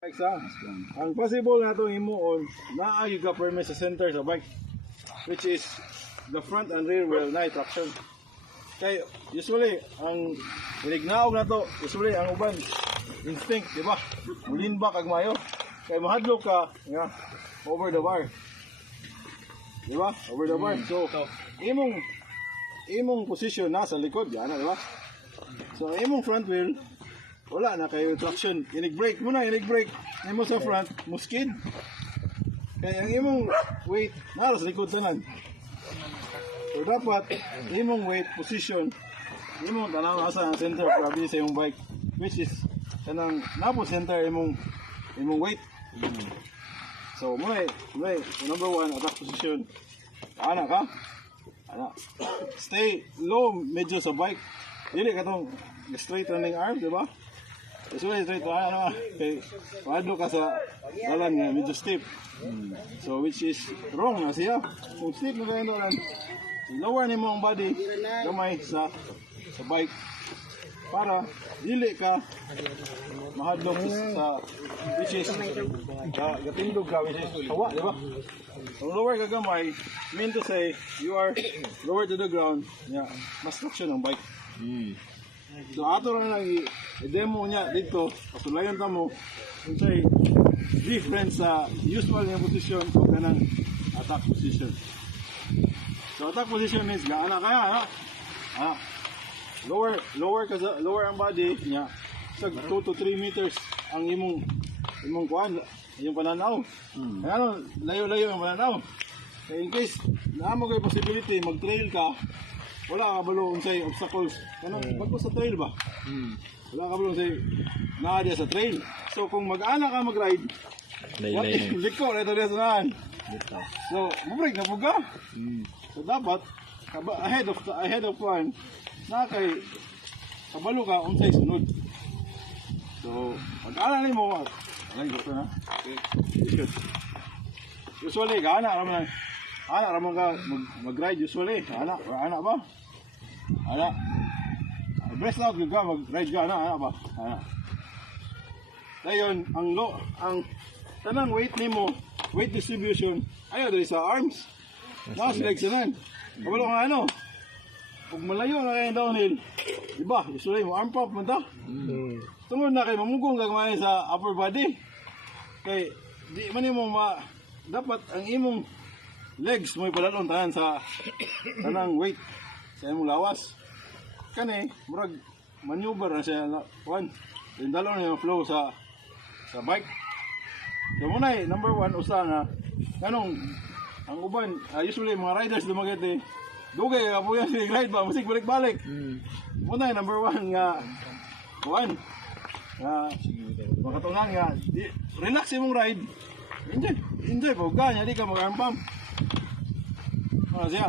Ang possible na itong himuon, naayog ka permit sa center sa bike, which is the front and rear wheel na traction. Kaya usually, ang inignaog na to, usually ang uban, instinct, di ba? Mulin ba kag mayo? Kaya mahadlok ka, yeah, over the bar. Di ba? Over the bar. So, imong position nasa likod, yan, di ba? So, imong front wheel, wala na kayo traction. Inig-brake muna, inig-brake. Imo sa front, muskid. Kaya ang imong weight, naras likod tanan. So dapat, imong weight position, imong tanaw asa ang center grabe sa imong bike. Which is, kanang napo center imong weight. So muna, number one, attack position. Ana ka? Ana. Stay low, medyo sa bike. Dili ka tong straight running arm, di ba? Usually straight to ano, kay paadlo ka sa dalan nga medyo steep. So which is wrong na siya. Kung steep na kayo doon, lower nimo ang body gamay sa bike para dili ka mahadlok sa which is gatindog ka which is hawa, di ba? Kung lower ka gamay, mean to say you are lower to the ground, yeah, mas traction ang bike. So ato na lang i-demo niya dito, pasulayan ta mo kung sa'y difference sa usual nga position o kanang attack position. So attack position means gaana kaya lower ang body niya sa 2 to 3 meters ang imong kuan, yung pananaw. Ano, layo-layo ang pananaw. So in case naamo kay possibility mag-trail ka, wala ka balo unsay obstacles. Kanang pagko sa trail ba? Wala ka balo unsay naadya sa trail. So kung mag-ana ka mag-ride, liko na ito sanahan. So, mabrake na puga. So dapat ahead of plan na kay kabalo ka unsay sunod. So, pag-ana nimo, alay gusto na. Okay. Usually, gaana raman ka mag-ride usually. Ana ba? Ana. Breast out ka mag-ride ka, ana ba? Ana. Dayon ang tanang weight nimo, weight distribution ayo diri sa arms. Mas legs nan. Kabalo nga ano. Pag malayo na kay downhill, di ba? Usually mo arm pump man ta. Tungod na kay mamugong gagmay sa upper body. Kay di man mo dapat ang imong legs mo ipalalon tanan sa tanang weight sa imong lawas. Kani murag maneuver na siya kuan. Indalon na yung flow sa bike. So muna number one usa nga kanong ang uban usually mga riders dumagati dugay ka po yan ride ba musik balik-balik. Muna number one nga kuan makatungan nga relax imong ride. Enjoy po ganya di ka mag-arm pump. Ano siya?